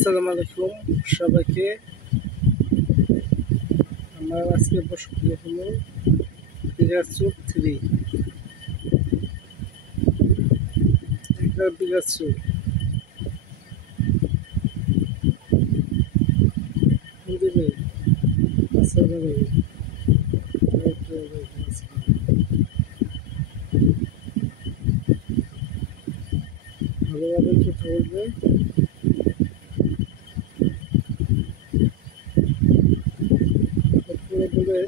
আসসালামু আলাইকুম সবাইকে। আমার আজকে প্রসঙ্গ হলো পিকাচু 3। একটা পিকাচু বুঝলে ভালোভাবে কথা বলবে। বলে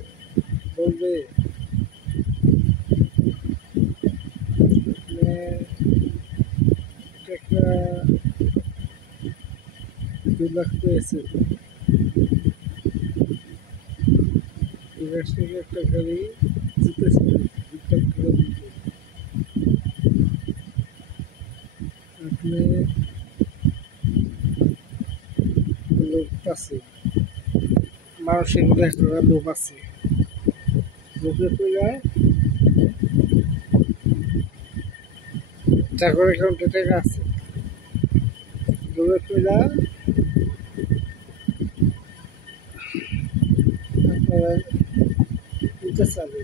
বলবে একটা 2 লাখ পেয়েছে, বিকাশ থেকে একটা গাড়ি জিতেছে। আপনি লোক আছে, মানুষের মধ্যে একটা লোক আছে, লোকের পেলায় চাকর অ্যাকাউন্টে টাকা আছে, লোকের পেলা আপনারা দিতে চাবে,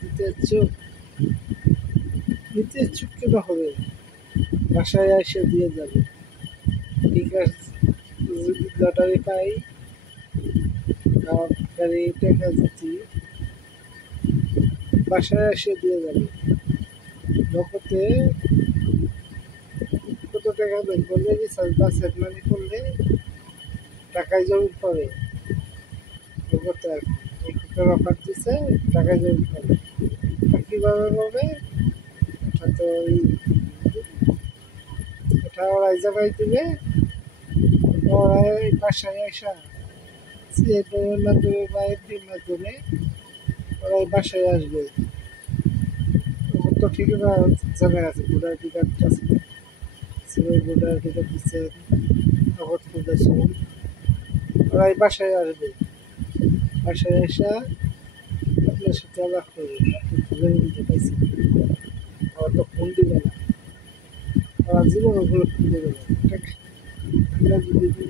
দিতে ইচ্ছুক, দিতে ইচ্ছুক কেন হবে? বাসায় এসে দিয়ে যাবে। ঠিক আছে, যদি লটারি পাই গাড়ি টাকা দিচ্ছি, বাসায় এসে দিয়ে যাবে। নগদে কত টাকা বের করলে রিচার্জ বা সেট মানি করলে টাকায় জমি পড়ে। নগদে আর কুপের অফার দিচ্ছে, টাকায় জমি পড়ে। কীভাবে পাবে? এটা তো এটা ওরা এই জায়গায় দিবে, ওরা এই বাসায় আসা সিএটের মাধ্যমে বা এফডির মাধ্যমে ওরা এই বাসায় আসবে। তো ঠিক না, জানা আছে ভোটার আইডি কার্ড আছে, ভোটার আইডি কার্ড দিচ্ছে, নগদ করেছে, ওরা এই বাসায় আসবে। বাসায় এসে আপনার সাথে আলাপ করবে, আপনি খুঁজে দিতে পাইছেন। ওরা তো ফোন দিবে না, ওরা জীবন ওগুলো ফোন দেবে না। আপনার যদি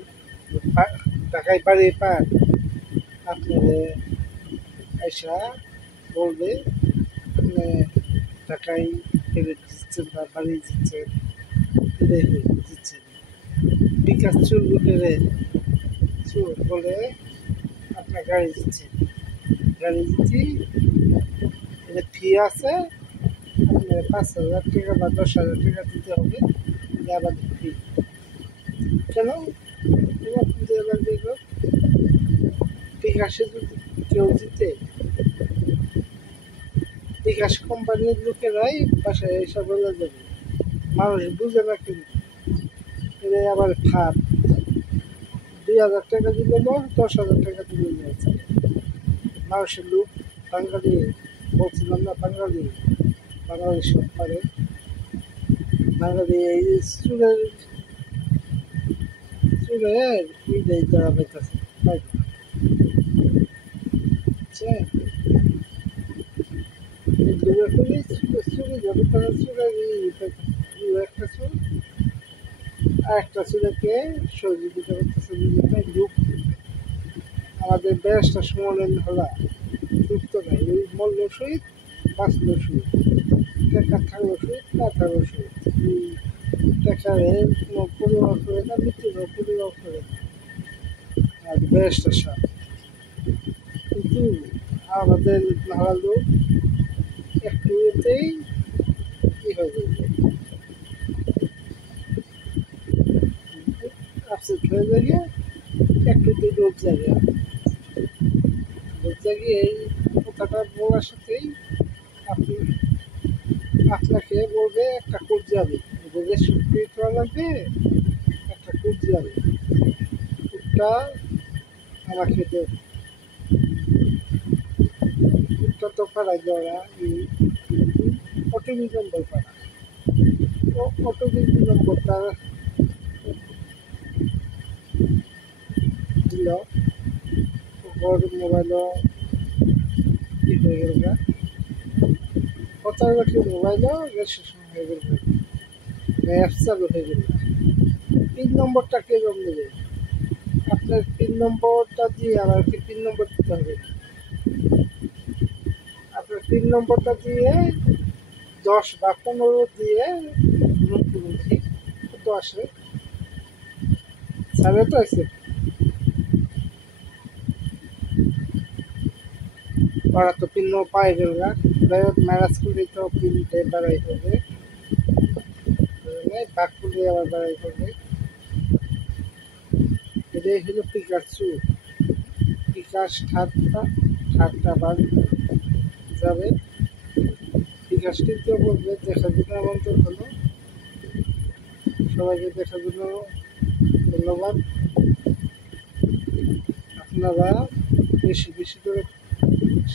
টাকায় বাড়িয়ে পান, আপনাদের এসা বলবে আপনি টাকায় ফেরত দিচ্ছেন বা বাড়িয়ে দিচ্ছেন, দিচ্ছেন। বিকাশ চুল উঠে চুল বলে আপনার গাড়ি দিচ্ছেন, গাড়ি দিচ্ছি, ফি আছে, আপনার 5,000 টাকা বা 10,000 টাকা দিতে হবে। আবার ফি কেন দেওয়া লাগবে? বিকাশে যদি কেউ দিতে, বিকাশ কোম্পানির লোকেরাই বাসায় এসে বলে যাবে। মানুষ বুঝে না কিন্তু এটাই আবার খাপ। 2,000 টাকা দিলে লোক, 10,000 টাকা দিলে নিয়েছে। মানুষের লোক বাঙালি, বলছিলাম না বাঙালি, বাঙালি সব পারে। বাঙালি এই চুলের ইটাই দেওয়া পাইতেছে, একটা চুলেকে সহযোগিতা করতেছে যুগ। আমাদের ব্যাসটা সমানের হলা যুক্ত নাই, ওই মল্ল সহিত বাঁচল সহিত, টাকা থাকলো সহিত না থাকলো সহিত, টাকারে কোনো পরিবার করে না, মৃত্যুর পরিবার করে না, আর ব্যাসটার সাথে। কিন্তু আমাদের ভালো লোক একটু এতেই কি হয়ে যাবে, আপসেট হয়ে যাবে, একটুতেই লোক জায়গা এই কথাটা বলার সাথেই আপনি আপনাকে বলবে একটা কোড যাবে, রেজিস্ট্রেশন করা লাগবে, একটা কোড যাবে, কোডটা আমাকে দেবে। কোডটা তো পাড়ায় দেওয়া ওটিপি নম্বর পাড়া, ওটিপি নম্বরটা দিল, ওর মোবাইলও ই হয়ে গেল না, কোথাও রাখলে মোবাইলও রেজিস্ট্রেশন হয়ে গেল, অ্যাপ চালু হয়ে গেল। পিন নম্বরটা কিরকম নেবে? আপনার পিন নম্বরটা দিয়ে আমাকে পিন নম্বর দিতে হবে। আপনার পিন নম্বরটা দিয়ে 10 বা 15 দিয়ে গ্রুপ করুন, ঠিক কত আসে? সাড়ে তো আছে। ওরা তো পিন পাই যাবে না। যাই হোক ম্যানেজ করে তো পিনটে বাড়াই হবে, বাক করে আবার বাড়াই হবে। এটাই হলো পিকাচু। বিকাশ ঠাট্টা আবার যাবে। বিকাশ তৃতীয় পর্বে দেখার জন্য আমন্ত্রণ হলো। সবাইকে দেখার জন্য ধন্যবাদ। আপনারা বেশি বেশি করে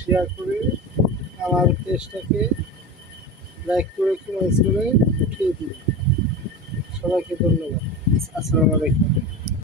শেয়ার করে আমার পেজটাকে লাইক করে কমেন্টস করে উঠিয়ে দিন। সবাইকে ধন্যবাদ। আসসালামু আলাইকুম।